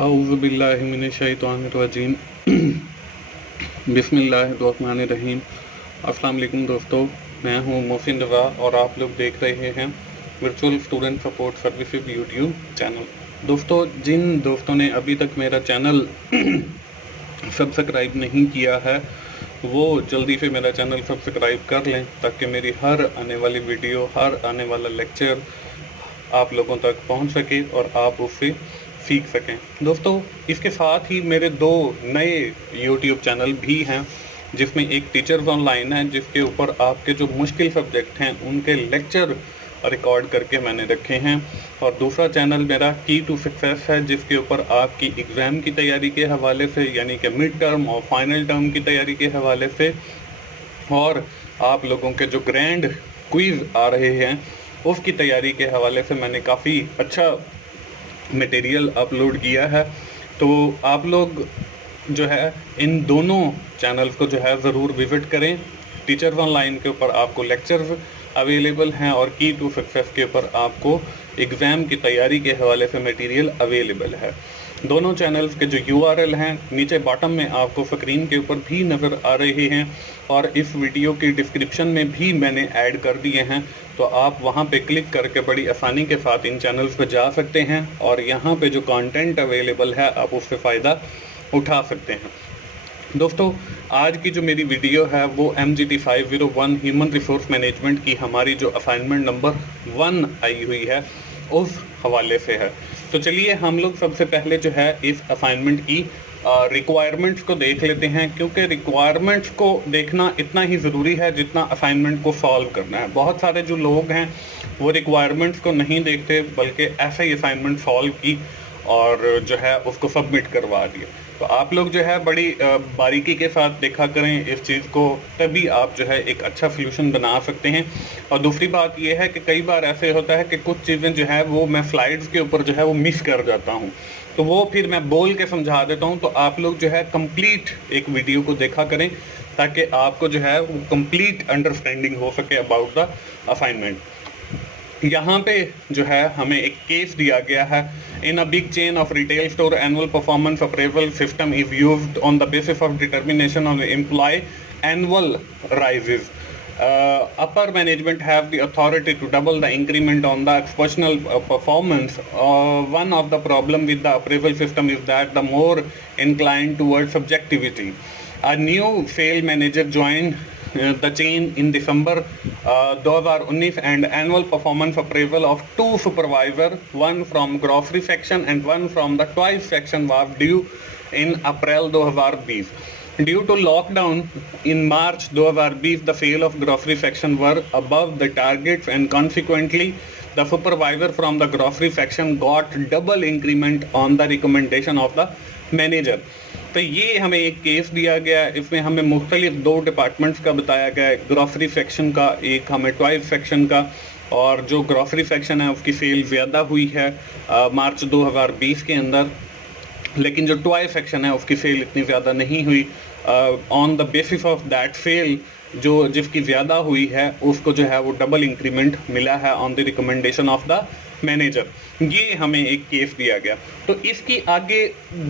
औज़ुबिल्लाहिमिनश्शैतानिर्रजीम बिस्मिल्लाहिर्रहमानिर्रहीम। अस्सलाम वालेकुम दोस्तों, मैं हूं मोहसिन रज़ा और आप लोग देख रहे हैं virtual student support services YouTube channel. दोस्तों, जिन दोस्तों ने अभी तक मेरा चैनल सब्सक्राइब नहीं किया है वो जल्दी से मेरा चैनल सब्सक्राइब कर लें ताकि मेरी हर आने वाली वीडियो, हर आने वाला लेक्चर आप लोगों तक पहुंच सके और आप उससे सीख सकें। दोस्तों, इसके साथ ही मेरे दो नए यूट्यूब चैनल भी हैं, जिसमें एक टीचर्स ऑनलाइन है जिसके ऊपर आपके जो मुश्किल सब्जेक्ट हैं उनके लेक्चर रिकॉर्ड करके मैंने रखे हैं, और दूसरा चैनल मेरा की टू सक्सेस है जिसके ऊपर आपकी एग्ज़ाम की तैयारी के हवाले से, यानी कि मिड टर्म और फाइनल टर्म की तैयारी के हवाले से, और आप लोगों के जो ग्रैंड क्विज़ आ रहे हैं उसकी तैयारी के हवाले से मैंने काफ़ी अच्छा मटेरियल अपलोड किया है। तो आप लोग जो है इन दोनों चैनल्स को जो है ज़रूर विज़िट करें। टीचर्स ऑनलाइन के ऊपर आपको लेक्चर्स अवेलेबल हैं और की टू सक्सेस के ऊपर आपको एग्ज़ाम की तैयारी के हवाले से मटेरियल अवेलेबल है। दोनों चैनल्स के जो URL हैं नीचे बॉटम में आपको स्क्रीन के ऊपर भी नज़र आ रहे हैं, और इस वीडियो की डिस्क्रिप्शन में भी मैंने ऐड कर दिए हैं। तो आप वहां पे क्लिक करके बड़ी आसानी के साथ इन चैनल्स पर जा सकते हैं और यहाँ पे जो कंटेंट अवेलेबल है आप उससे फ़ायदा उठा सकते हैं। दोस्तों, आज की जो मेरी वीडियो है वो MGT 501 ह्यूमन रिसोर्स मैनेजमेंट की हमारी जो असाइनमेंट नंबर 1 आई हुई है उस हवाले से है। तो चलिए हम लोग सबसे पहले जो है इस असाइनमेंट की रिक्वायरमेंट्स को देख लेते हैं, क्योंकि रिक्वायरमेंट्स को देखना इतना ही ज़रूरी है जितना असाइनमेंट को सॉल्व करना है। बहुत सारे जो लोग हैं वो रिक्वायरमेंट्स को नहीं देखते बल्कि ऐसे ही असाइनमेंट सॉल्व की और जो है उसको सबमिट करवा दिए। तो आप लोग जो है बड़ी बारीकी के साथ देखा करें इस चीज़ को, तभी आप जो है एक अच्छा सॉल्यूशन बना सकते हैं। और दूसरी बात यह है कि कई बार ऐसे होता है कि कुछ चीज़ें जो है वो मैं स्लाइड्स के ऊपर जो है वो मिस कर जाता हूँ, तो वो फिर मैं बोल के समझा देता हूँ। तो आप लोग जो है कंप्लीट एक वीडियो को देखा करें ताकि आपको जो है वो कंप्लीट अंडरस्टैंडिंग हो सके अबाउट द असाइनमेंट। यहाँ पे जो है हमें एक केस दिया गया है। In a big chain of retail store annual performance appraisal system is used on the basis of determination of employ annual raises. Upper management have the authority to double the increment on the exceptional performance. One of the problem with the appraisal system is that the more inclined towards subjectivity. A new sales manager joined the chain in December 2019 and annual performance appraisal of 2 supervisors, one from grocery section and one from the toys section was due in April 2020. Due to lockdown in March 2020, the sale of grocery section were above the targets and consequently the supervisor from the grocery section got double increment on the recommendation of the manager. तो ये हमें एक case दिया गया है, इसमें हमें मुख्तलिफ 2 डिपार्टमेंट्स का बताया गया है, ग्रोसरी सेक्शन का, एक हमें टॉय सेक्शन का। और जो ग्रोसरी सेक्शन है उसकी सेल ज़्यादा हुई है मार्च 2020 के अंदर, लेकिन जो टॉय सेक्शन है उसकी सेल इतनी ज़्यादा नहीं हुई। On the basis of that sale जो जिसकी ज़्यादा हुई है उसको जो है वो डबल इंक्रीमेंट मिला है on the recommendation of the manager. ये हमें एक केस दिया गया। तो इसकी आगे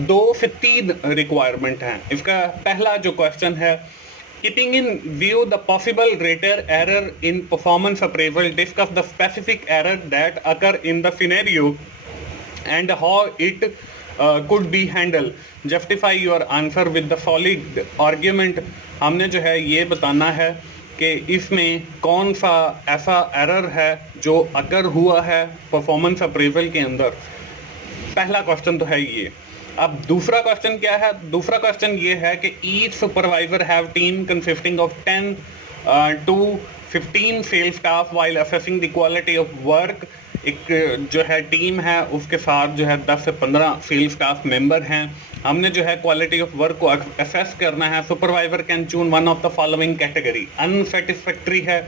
2 से 3 रिक्वायरमेंट हैं। इसका पहला जो क्वेश्चन है, keeping in view the possible greater error in performance appraisal, discuss the specific error that occur in the scenario and how it could be handled. Justify your answer with the solid argument. हमने जो है ये बताना है कि इसमें कौन सा ऐसा एरर है जो अगर हुआ है परफॉर्मेंस अप्रेजल के अंदर। पहला क्वेश्चन तो है ये। अब दूसरा क्वेश्चन क्या है? दूसरा क्वेश्चन ये है कि each supervisor have team consisting of 10 to 15 sales staff while assessing the quality of work. एक जो है टीम है उसके साथ जो है 10 से 15 सेल्स स्टाफ मेंबर हैं। हमने जो है क्वालिटी ऑफ वर्क को असेस करना है। सुपरवाइजर कैन चून one of the following category. Unsatisfactory है,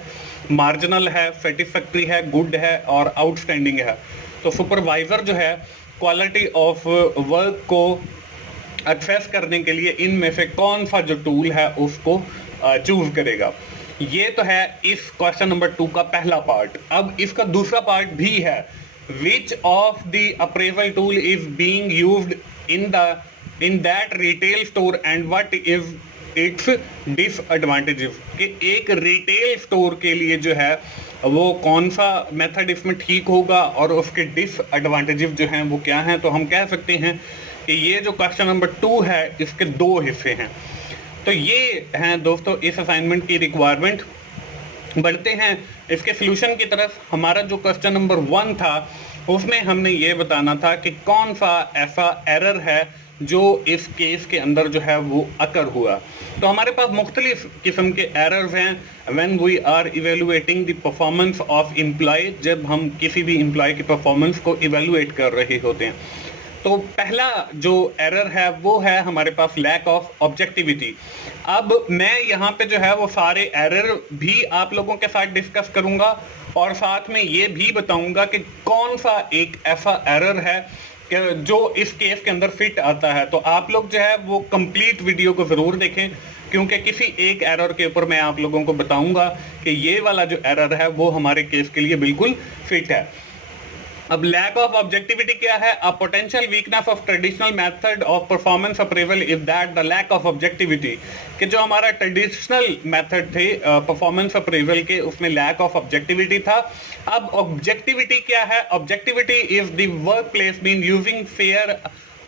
मार्जिनल है, सेटिस्फैक्ट्री है, गुड है और आउटस्टैंडिंग है। तो सुपरवाइजर जो है क्वालिटी ऑफ वर्क को एक्सेस करने के लिए इनमें से कौन सा जो टूल है उसको चूज करेगा। ये तो है इस क्वेश्चन नंबर 2 का पहला पार्ट। अब इसका दूसरा पार्ट भी है, which of the appraisal tool is being used in that retail store and what is it's disadvantages, कि एक रिटेल स्टोर के लिए जो है वो कौन सा मेथड इसमें ठीक होगा और उसके डिसएडवांटेजेस जो हैं वो क्या हैं। तो हम कह सकते हैं कि ये जो क्वेश्चन नंबर 2 है इसके 2 हिस्से हैं। तो ये हैं दोस्तों इस असाइनमेंट की रिक्वायरमेंट। बढ़ते हैं इसके सॉल्यूशन की तरफ। हमारा जो क्वेश्चन नंबर 1 था उसमें हमने ये बताना था कि कौन सा ऐसा एरर है जो इस केस के अंदर जो है वो अकर हुआ। तो हमारे पास मुख्तलिफ किस्म के एरर्स हैं when we are evaluating the performance of employee, जब हम किसी भी एम्प्लॉय की परफॉर्मेंस को इवेलुएट कर रहे होते हैं। तो पहला जो एरर है वो है हमारे पास लैक ऑफ ऑब्जेक्टिविटी। अब मैं यहाँ पे जो है वो सारे एरर भी आप लोगों के साथ डिस्कस करूंगा और साथ में ये भी बताऊंगा कि कौन सा एक ऐसा एरर है जो इस केस के अंदर फिट आता है। तो आप लोग जो है वो कंप्लीट वीडियो को जरूर देखें, क्योंकि किसी एक एरर के ऊपर मैं आप लोगों को बताऊंगा कि ये वाला जो एरर है वो हमारे केस के लिए बिल्कुल फिट है। अब लैक ऑफ ऑब्जेक्टिविटी क्या है? A potential weakness of traditional method of performance appraisal is that the lack of objectivity, कि जो हमारा ट्रेडिशनल मेथड थे परफॉर्मेंस अप्रेवल के उसमें लैक ऑफ ऑब्जेक्टिविटी था। अब ऑब्जेक्टिविटी क्या है? Objectivity is the work place mean using fair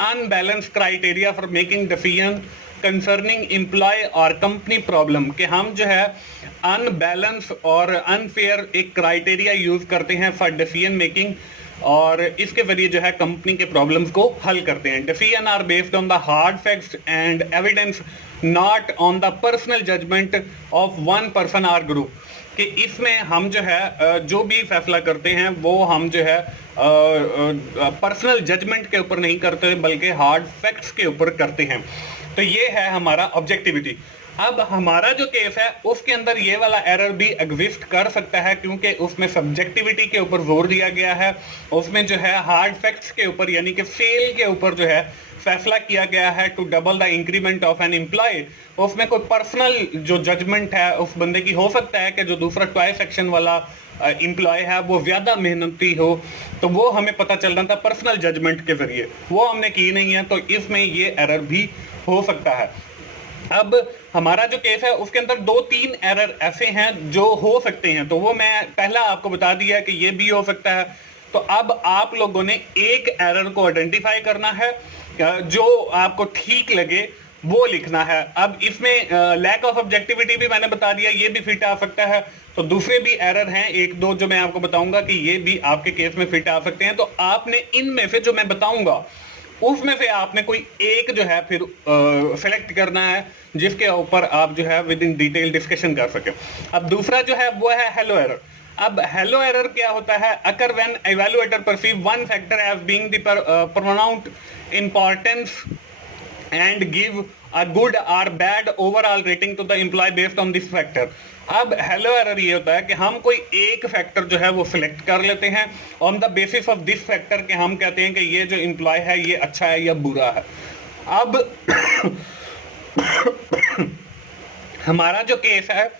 unbalanced criteria for making decision concerning employee और कंपनी प्रॉब्लम, कि हम जो है अनबैलेंस और अनफेयर एक क्राइटेरिया यूज करते हैं फॉर डिसीजन मेकिंग और इसके जरिए जो है कंपनी के प्रॉब्लम्स को हल करते हैं। Decision are based on the hard facts and evidence, not on the personal judgement of one person or group, कि इसमें हम जो है जो भी फैसला करते हैं वो हम जो है पर्सनल जजमेंट के ऊपर नहीं करते बल्कि हार्ड फैक्ट्स के ऊपर करते हैं। तो ये है हमारा ऑब्जेक्टिविटी। अब हमारा जो केस है उसके अंदर ये वाला एरर भी एग्जिस्ट कर सकता है, क्योंकि उसमें सब्जेक्टिविटी के ऊपर जोर दिया गया है, उसमें जो है हार्ड फैक्ट्स के ऊपर यानी कि सेल के ऊपर जो है फैसला किया गया है to double the increment of an employee. उसमें कोई पर्सनल जो जजमेंट है उस बंदे की हो सकता है कि जो दूसरा टॉय सेक्शन वाला एम्प्लॉय है वो ज्यादा मेहनती हो, तो वो हमें पता चल रहा था पर्सनल जजमेंट के जरिए, वो हमने की नहीं है, तो इसमें ये एरर भी हो सकता है। अब हमारा जो केस है उसके अंदर 2-3 एरर ऐसे हैं जो हो सकते हैं, तो वो मैं पहला आपको बता दिया कि ये भी हो सकता है। तो अब आप लोगों ने एक एरर को आइडेंटिफाई करना है, जो आपको ठीक लगे वो लिखना है। अब इसमें लैक ऑफ ऑब्जेक्टिविटी भी मैंने बता दिया, ये भी फिट आ सकता है। तो दूसरे भी एरर हैं 1-2 जो मैं आपको बताऊंगा कि ये भी आपके केस में फिट आ सकते हैं। तो आपने इनमें से जो मैं बताऊंगा उसमें से आपने कोई एक जो है फिर सेलेक्ट करना है जिसके ऊपर आप जो है विद इन डिटेल डिस्कशन कर सके। अब दूसरा जो है वो है हेलो एरर। अब हेलो एरर क्या होता है? Occur when evaluator perceive one factor as being the pronounced importance and give a good or bad overall rating to the employee based on this factor। अब हेलो एरर ये होता है कि हम कोई एक फैक्टर जो है वो सिलेक्ट कर लेते हैं on the basis of this factor, के हम कहते हैं कि ये जो एम्प्लॉय है ये अच्छा है या बुरा है। अब हमारा जो केस है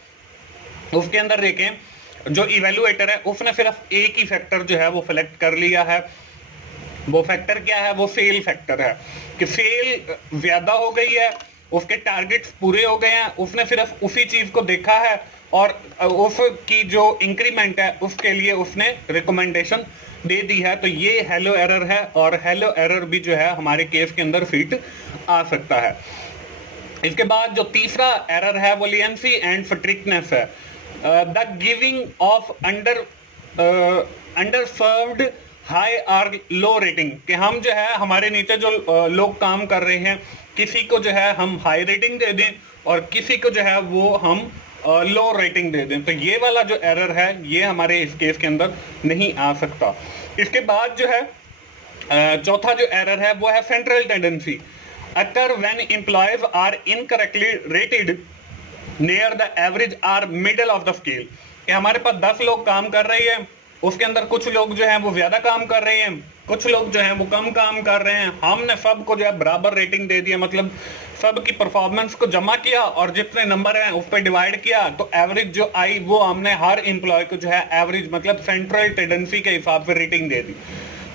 उसके अंदर देखें जो इवेल्युएटर है उसने सिर्फ एक ही फैक्टर जो है वो सिलेक्ट कर लिया है। वो फैक्टर क्या है? वो सेल फैक्टर है, कि सेल ज्यादा हो गई है, उसके टारगेट्स पूरे हो गए हैं, उसने सिर्फ उसी चीज को देखा है और उसकी जो इंक्रीमेंट है उसके लिए उसने रिकमेंडेशन दे दी है। तो ये हेलो एरर है और हेलो एरर भी जो है हमारे केस के अंदर फिट आ सकता है। इसके बाद जो तीसरा एरर है वो लियंसी एंड स्ट्रिक्टनेस है। The giving of under served high और लो रेटिंग, कि हम जो है हमारे नीचे जो लोग काम कर रहे हैं किसी को जो है हम हाई रेटिंग दे दें और किसी को जो है वो हम लो रेटिंग दे दें। तो ये वाला जो एरर है ये हमारे इस केस के अंदर नहीं आ सकता। इसके बाद जो है चौथा जो एरर है वो है central tendency. Occur when employees are incorrectly rated near the average or middle of the scale, कि हमारे पास 10 लोग काम कर रहे हैं, उसके अंदर कुछ लोग जो हैं वो ज्यादा काम कर रहे हैं, कुछ लोग जो हैं वो कम काम कर रहे हैं। हमने सबको जो है बराबर रेटिंग दे दिया, मतलब सबकी परफॉर्मेंस को जमा किया और जितने नंबर हैं उस पर डिवाइड किया, तो एवरेज जो आई वो हमने हर एम्प्लॉय को जो है एवरेज मतलब सेंट्रल टेंडेंसी के हिसाब से रेटिंग दे दी।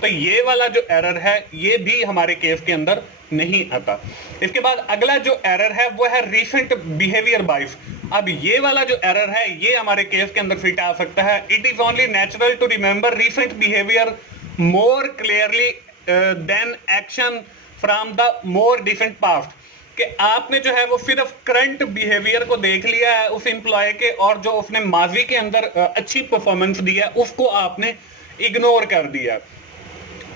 तो ये वाला जो एरर है ये भी हमारे केस के अंदर नहीं आता। इसके बाद अगला जो एरर है वो है रीसेंट बिहेवियर बाइस। अब ये वाला जो एरर है ये हमारे केस के अंदर फिट आ सकता है। It is only natural to remember recent behaviour more clearly than action from the more different past. कि आपने जो है वो सिर्फ करंट बिहेवियर को देख लिया है उस एम्प्लॉय के, और जो उसने माजी के अंदर अच्छी परफॉर्मेंस दी है उसको आपने इग्नोर कर दिया।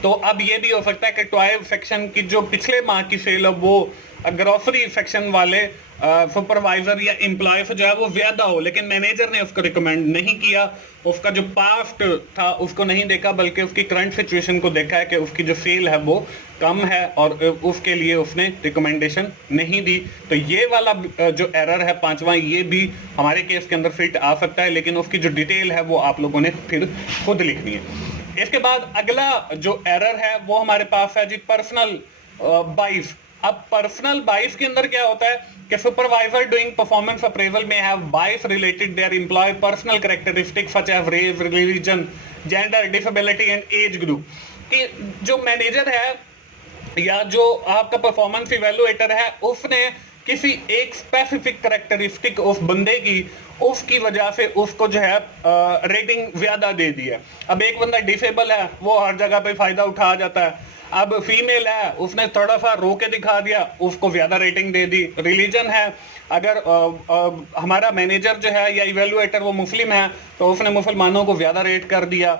तो अब ये भी हो सकता है कि टॉय सेक्शन की जो पिछले माह की सेल है वो ग्रोसरी सेक्शन वाले सुपरवाइजर या एम्प्लॉय से जो है वो ज्यादा हो, लेकिन मैनेजर ने उसको रिकमेंड नहीं किया, उसका जो पास्ट था उसको नहीं देखा, बल्कि उसकी करंट सिचुएशन को देखा है कि उसकी जो सेल है वो कम है और उसके लिए उसने रिकमेंडेशन नहीं दी। तो ये वाला जो एरर है पांचवा, ये भी हमारे केस के अंदर फिट आ सकता है, लेकिन उसकी जो डिटेल है वो आप लोगों ने फिर खुद लिखनी है। इसके बाद अगला जो एरर है वो हमारे पास है जी पर्सनल बाइस। अब पर्सनल बाइस के अंदर क्या होता है कि सुपरवाइजर डूइंग परफॉर्मेंस अप्रेजल में have bias related their employee personal characteristics such as race, religion, gender, disability and age group. कि जो मैनेजर है या जो आपका परफॉर्मेंस इवेलुएटर है उसने किसी एक स्पेसिफिक कैरेक्टरिस्टिक उस बंदे की उसकी वजह से उसको जो है रेटिंग ज्यादा दे दी है। अब एक बंदा डिसेबल है वो हर जगह पे फायदा उठा जाता है। अब फीमेल है उसने थोड़ा सा रो के दिखा दिया उसको ज्यादा रेटिंग दे दी। रिलीजन है, अगर हमारा मैनेजर जो है या इवेलुएटर वो मुस्लिम है तो उसने मुसलमानों को ज्यादा रेट कर दिया।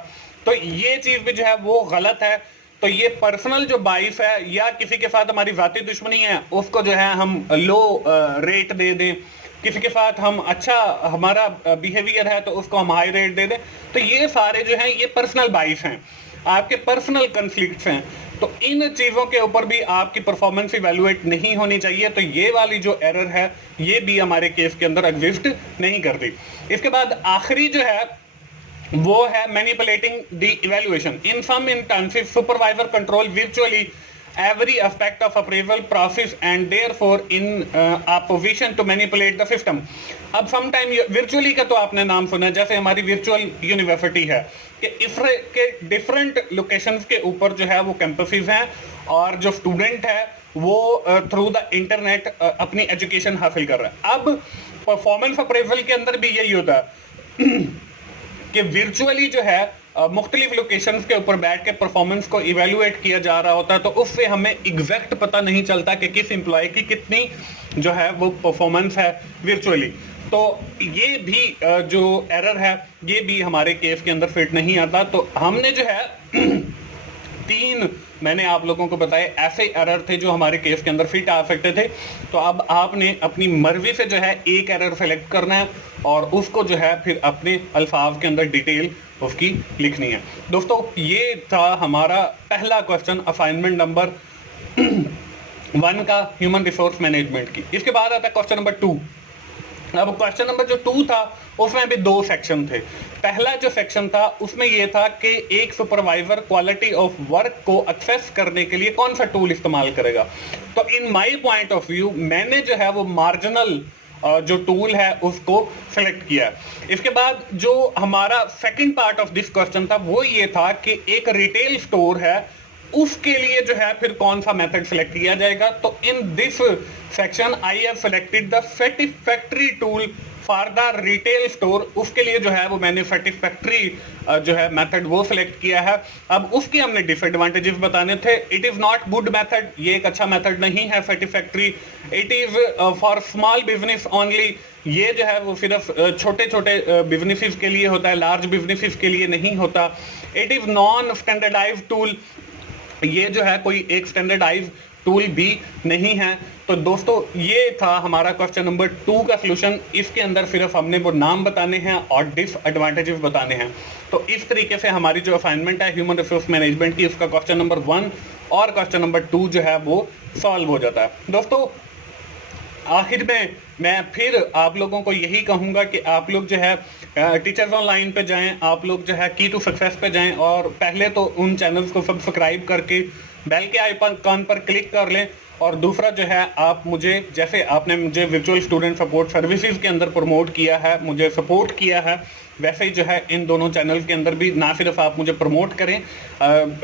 तो ये चीज भी जो है वो गलत है। तो ये पर्सनल जो बाइस है या किसी के साथ हमारी जाती दुश्मनी है उसको जो है हम लो रेट दे दें, किसी के साथ हम अच्छा हमारा बिहेवियर है तो उसको हम हाई रेट दे दें, तो ये सारे जो हैं ये पर्सनल बाइस हैं, आपके पर्सनल कन्फ्लिक्ट्स हैं। तो इन चीजों के ऊपर भी आपकी परफॉर्मेंस इवेलुएट नहीं होनी चाहिए। तो ये वाली जो एरर है ये भी हमारे केस के अंदर एग्जिस्ट नहीं करती। इसके बाद आखिरी जो है वो है manipulating the evaluation. In some instances supervisor control virtually every aspect of appraisal process and therefore in a position to manipulate the system। अब समटाइम virtually का तो आपने नाम सुना है, जैसे हमारी virtual यूनिवर्सिटी है कि इफ्रे के डिफरेंट लोकेशंस के ऊपर जो है वो कैंपसेस हैं और जो स्टूडेंट है वो थ्रू द इंटरनेट अपनी एजुकेशन हासिल कर रहा है। अब परफॉर्मेंस अप्रेजल के अंदर भी यही होता है कि वर्चुअली जो है मुख्तलिफ लोकेशंस के ऊपर बैठ के परफॉर्मेंस को इवेलुएट किया जा रहा होता है, तो उससे हमें एग्जैक्ट पता नहीं चलता कि किस एम्प्लॉय की कितनी जो है वो परफॉर्मेंस है वर्चुअली। तो ये भी जो एरर है ये भी हमारे केस के अंदर फिट नहीं आता। तो हमने जो है तीन मैंने आप लोगों को बताया ऐसे एरर थे जो हमारे केस के अंदर फिट आ सकते थे। तो अब आपने अपनी मर्जी से जो है एक एरर सेलेक्ट करना है और उसको जो है फिर अपने अल्फाज के अंदर डिटेल उसकी लिखनी है। दोस्तों ये था हमारा पहला क्वेश्चन असाइनमेंट नंबर 1 का ह्यूमन रिसोर्स मैनेजमेंट की। इसके बाद आता है क्वेश्चन नंबर 2। अब क्वेश्चन नंबर जो 2 था उसमें भी 2 सेक्शन थे। पहला जो सेक्शन था उसमें यह था कि एक सुपरवाइजर क्वालिटी ऑफ वर्क को एक्सेस करने के लिए कौन सा टूल इस्तेमाल करेगा। तो in my point of view मैंने जो है वो मार्जिनल जो टूल है उसको सेलेक्ट किया। इसके बाद जो हमारा second part of this question था वो ये था कि एक रिटेल स्टोर है उसके लिए जो है फिर कौन सा मेथड सेलेक्ट किया जाएगा। तो in this section I have selected the satisfactory tool for the retail store. उसके लिए जो है वो मैंने सैटिस्फैक्टरी जो है मेथड वो सिलेक्ट किया है। अब उसके हमने डिसएडवांटेजेस बताने थे। It is not good method, ये एक अच्छा मेथड नहीं है satisfactory. It is for small business only, ये जो है वो सिर्फ छोटे छोटे बिजनेसेस के लिए होता है, लार्ज बिजनेसेस के लिए नहीं होता। It is non standardised tool, ये जो है कोई एक स्टैंडर्डाइज टूल भी नहीं है। तो दोस्तों ये था हमारा क्वेश्चन नंबर 2 का सलूशन। इसके अंदर सिर्फ हमने वो नाम बताने हैं और डिसएडवांटेजेस बताने हैं। तो इस तरीके से हमारी जो असाइनमेंट है ह्यूमन रिसोर्स मैनेजमेंट की उसका क्वेश्चन नंबर 1 और क्वेश्चन नंबर 2 जो है वो सॉल्व हो जाता है। दोस्तों आखिर में मैं फिर आप लोगों को यही कहूँगा कि आप लोग जो है टीचर्स ऑनलाइन पे जाएं, आप लोग जो है की टू सक्सेस पे जाएं और पहले तो उन चैनल्स को सब्सक्राइब करके बेल के आइकन पर क्लिक कर लें और दूसरा जो है, आप मुझे, जैसे आपने मुझे वर्चुअल स्टूडेंट सपोर्ट सर्विसेज के अंदर प्रमोट किया है, मुझे सपोर्ट किया है, वैसे ही जो है इन दोनों चैनल के अंदर भी ना सिर्फ आप मुझे प्रमोट करें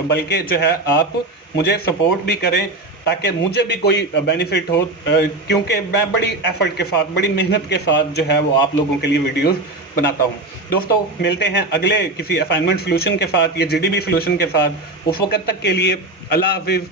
बल्कि जो है आप मुझे सपोर्ट भी करें, ताकि मुझे भी कोई बेनिफिट हो, क्योंकि मैं बड़ी एफर्ट के साथ, बड़ी मेहनत के साथ जो है वो आप लोगों के लिए वीडियोस बनाता हूं। दोस्तों, मिलते हैं अगले किसी असाइनमेंट सोल्यूशन के साथ या जीडीबी सोल्यूशन के साथ। उस वक्त तक के लिए अल्लाह हाफिज़।